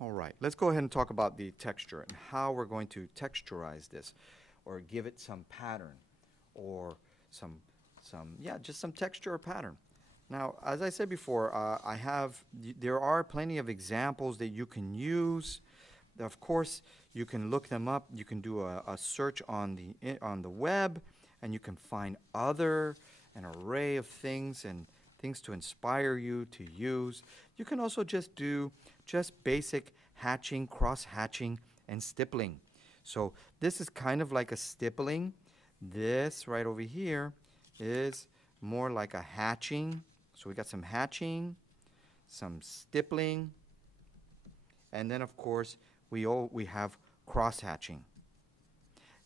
All right, let's go ahead and talk about the texture and how we're going to texturize this or give it some pattern or yeah, just some texture or pattern. Now, as I said before, there are plenty of examples that you can use. Of course, you can look them up. You can do a search on on the web, and you can find an array of things and things to inspire you to use. You can also just do just basic hatching, cross hatching, and stippling. So this is kind of like a stippling. This right over here is more like a hatching. So we got some hatching, some stippling, and then of course we have cross hatching.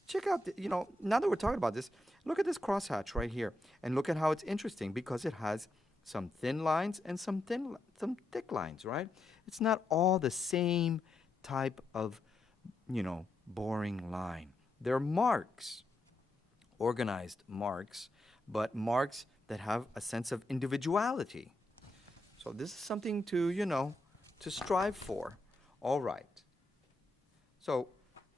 Check out, now that we're talking about this, look at this crosshatch right here, and look at how it's interesting because it has some thin lines and some thick lines, right? It's not all the same type of, boring line. They're marks, organized marks, but marks that have a sense of individuality. So this is something to, to strive for. All right. So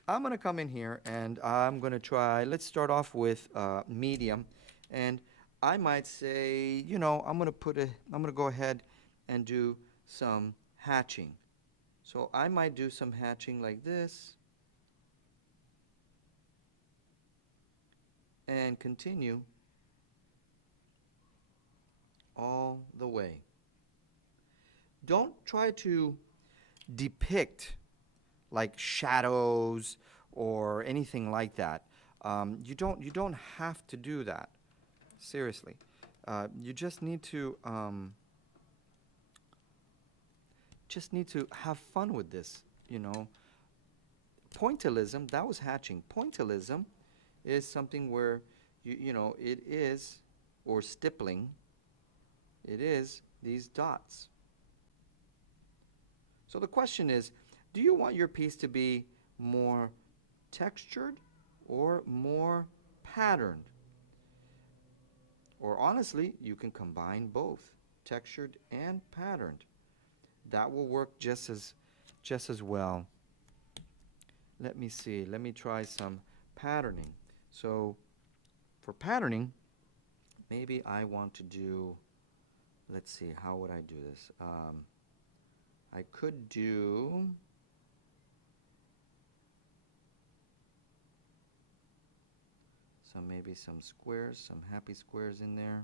I'm going to come in here and I'm going to try, let's start off with medium. And I might say, I'm going to go ahead and do some hatching. So I might do some hatching like this and continue all the way. Don't try to depict like shadows or anything like that. You don't have to do that. Seriously, you just need to have fun with this. Pointillism, that was hatching. Pointillism is something where it is, or stippling. It is these dots. So the question is, do you want your piece to be more textured or more patterned? Or honestly, you can combine both, textured and patterned. That will work just as well. Let me see. Let me try some patterning. So for patterning, maybe I want to do, let's see, how would I do this? I could do maybe some squares, some happy squares in there.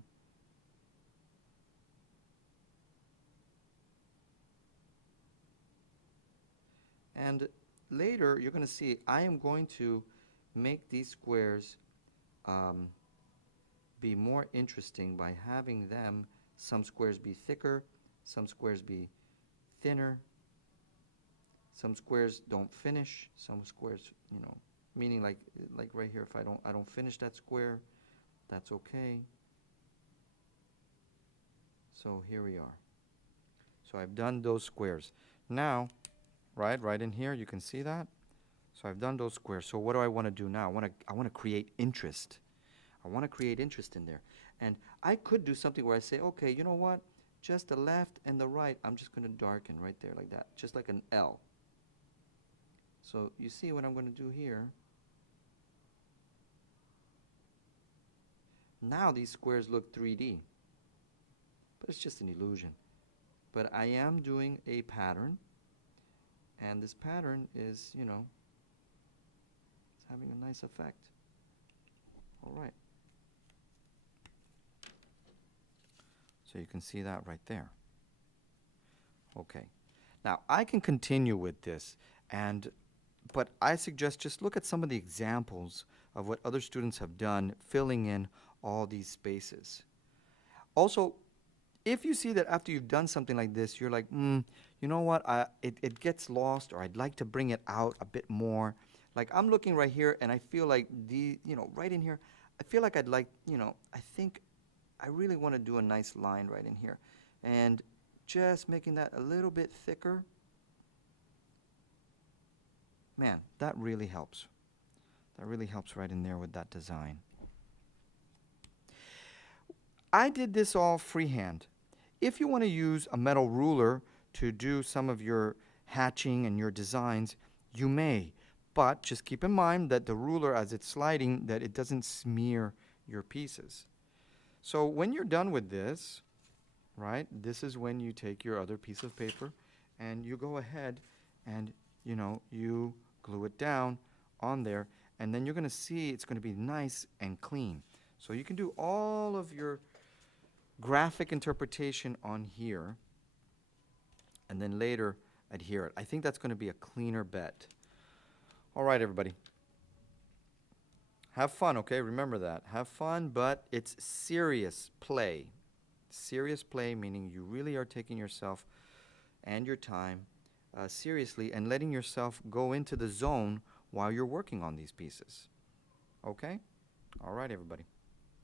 And later, you're going to see I am going to make these squares be more interesting by having them, some squares be thicker, some squares be thinner, some squares don't finish, some squares, meaning like right here, if I don't finish that square, that's okay. So here we are. So I've done those squares. Now, right in here, you can see that. So I've done those squares. So what do I want to do now? I want to create interest. I want to create interest in there. And I could do something where I say, okay, you know what? Just the left and the right, I'm just going to darken right there like that, just like an L. So you see what I'm going to do here. Now these squares look 3D, but it's just an illusion. But I am doing a pattern, and this pattern is, it's having a nice effect. All right. So you can see that right there. Okay. Now I can continue with this, but I suggest just look at some of the examples of what other students have done filling in all these spaces. Also, if you see that after you've done something like this, you're like, you know what, it gets lost, or I'd like to bring it out a bit more. Like I'm looking right here, and I feel like right in here, I feel like I'd like, I think I really want to do a nice line right in here. And just making that a little bit thicker, man, that really helps. That really helps right in there with that design. I did this all freehand. If you want to use a metal ruler to do some of your hatching and your designs, you may. But just keep in mind that the ruler, as it's sliding, that it doesn't smear your pieces. So when you're done with this, right, this is when you take your other piece of paper and you go ahead and, you glue it down on there, and then you're going to see it's going to be nice and clean. So you can do all of your graphic interpretation on here and then later adhere it. I think that's going to be a cleaner bet. All right, everybody. Have fun, okay? Remember that. Have fun, but it's serious play. Serious play, meaning you really are taking yourself and your time seriously and letting yourself go into the zone while you're working on these pieces. Okay? All right, everybody.